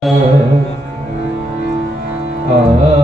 啊啊！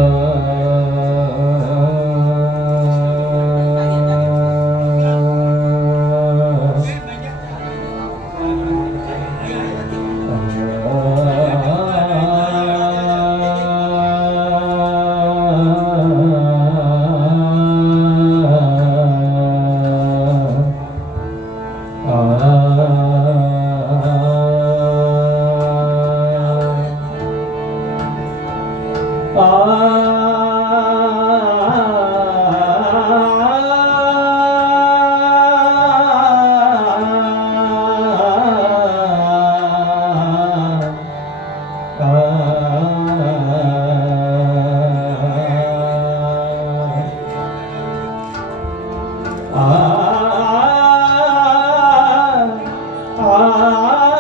Ah.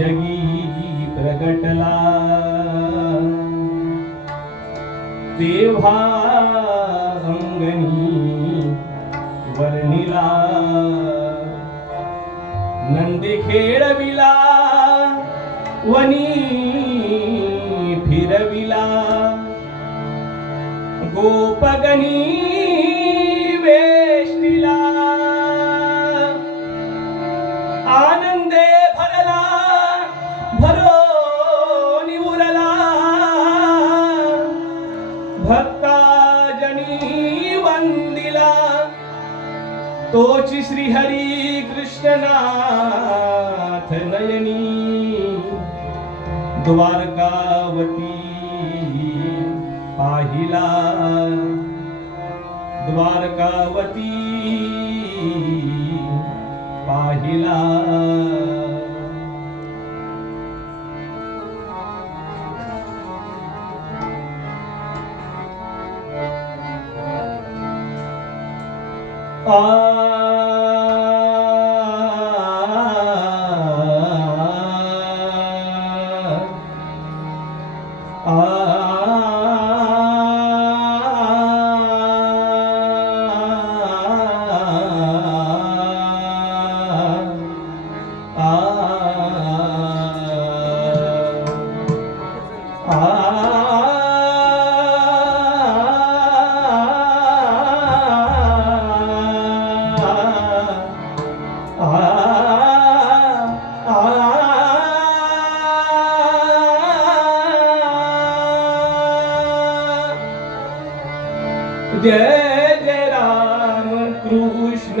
जगी प्रगटला. तेव्हा अंगणी वर्णिला. नंदी खेळविला वनी फिरविला. गोपगणी वेष्टिला. आनंदे भर तोची श्री हरी कृष्णनाथ नयनी द्वारकावती पाहिला. द्वारकावती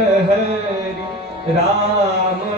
कृष्ण हरी